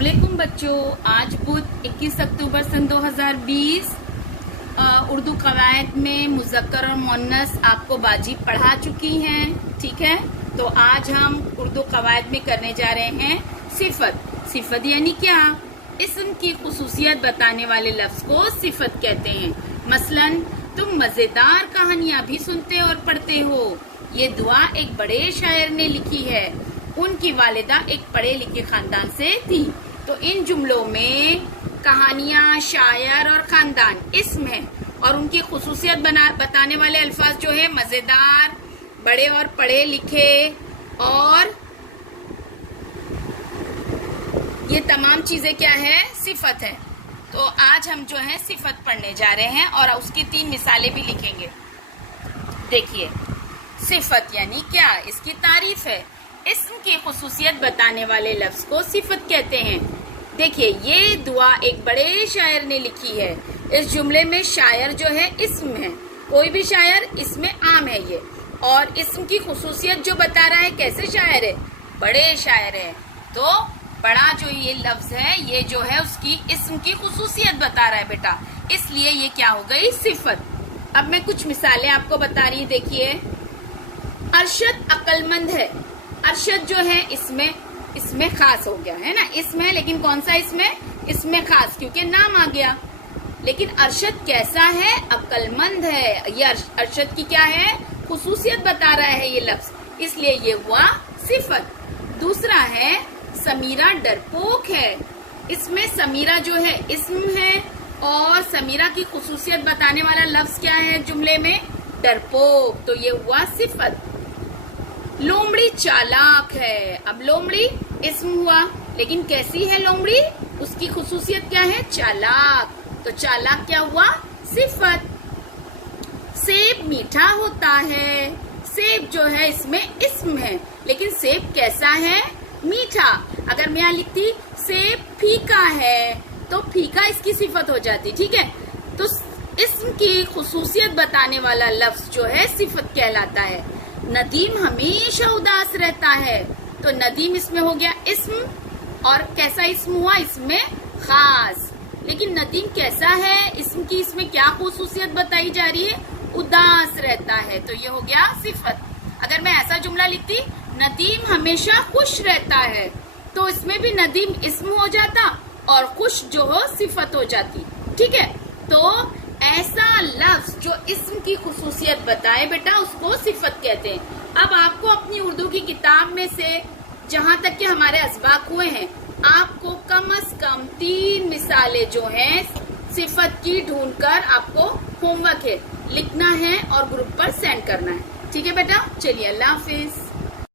अस्सलामुअलैकुम बच्चों, आज बुध 21 अक्टूबर सन 2020 उर्दू कवायद में मुज़क्कर और मुअन्नस आपको बाजी पढ़ा चुकी हैं। ठीक है, तो आज हम उर्दू कवायद में करने जा रहे हैं सिफत। सिफत यानी क्या? इस्म की खुसूसियत बताने वाले लफ्ज़ को सिफत कहते हैं। मसलन तुम मज़ेदार कहानियाँ भी सुनते और पढ़ते हो। ये दुआ एक बड़े शायर ने लिखी है। उनकी वालिदा एक पढ़े लिखे खानदान से थी। तो इन जुमलों में कहानियाँ, शायर और खानदान इस्म है और उनकी खुसूसियत बताने वाले अल्फाज जो है मज़ेदार, बड़े और पढ़े लिखे, और ये तमाम चीज़ें क्या है? सिफत है। तो आज हम जो है सिफत पढ़ने जा रहे हैं और उसकी 3 मिसालें भी लिखेंगे। देखिए, सिफत यानी क्या? इसकी तारीफ है। इस्म की खुसूसियत बताने वाले लफ्ज़ को सिफत कहते हैं। देखिए, ये दुआ एक बड़े शायर ने लिखी है। इस जुमले में शायर जो है इस्म है, कोई भी शायर इसमें आम है ये। और इस्म की खुसूसियत जो बता रहा है, कैसे शायर है? बड़े शायर है। तो बड़ा जो ये लफ्ज़ है, ये जो है उसकी इस्म की खुसूसियत बता रहा है बेटा, इसलिए ये क्या हो गई? सिफत। अब मैं कुछ मिसालें आपको बता रही हूँ। देखिए, अरशद अक्लमंद है। अरशद जो है इसमें खास हो गया है ना, इसमें है, लेकिन कौन सा इसमें खास, क्योंकि नाम आ गया। लेकिन अरशद कैसा है? अक्लमंद है। ये अरशद की क्या है? खुसूसियत बता रहा है ये लफ्ज, इसलिए ये हुआ सिफत। दूसरा है समीरा डरपोक है। इसमें समीरा जो है इस्म है और समीरा की खुसूसियत बताने वाला लफ्ज क्या है जुमले में? डरपोक। तो ये हुआ सिफत। लोमड़ी चालाक है। अब लोमड़ी इस्म हुआ, लेकिन कैसी है लोमड़ी? उसकी खुसूसियत क्या है? चालाक। तो चालाक क्या हुआ? सिफत। सेब मीठा होता है। सेब जो है इसमें इस्म है, लेकिन सेब कैसा है? मीठा। अगर मैं यहाँ लिखती सेब फीका है, तो फीका इसकी सिफत हो जाती। ठीक है, तो इस्म की खुसूसियत बताने वाला लफ्ज जो है सिफत कहलाता है। नदीम हमेशा उदास रहता है। तो नदीम इसमें हो गया इस्म, और कैसा इस्म हुआ? इसमें खास। लेकिन नदीम कैसा है? इस्म की इसमें क्या खुसूसियत बताई जा रही है? उदास रहता है। तो ये हो गया सिफत। अगर मैं ऐसा जुमला लिखती नदीम हमेशा खुश रहता है, तो इसमें भी नदीम इस्म हो जाता और खुश जो हो सिफत हो जाती। ठीक है, तो ऐसा लफ्ज जो इस्म की खुसूसियत बताए बेटा, उसको सिफत कहते हैं। अब आपको अपनी उर्दू की किताब में से जहां तक कि हमारे असबाक हुए हैं, आपको कम से कम 3 मिसालें जो हैं सिफत की ढूंढकर आपको होमवर्क है, लिखना है और ग्रुप पर सेंड करना है। ठीक है बेटा, चलिए, अल्लाह हाफिज।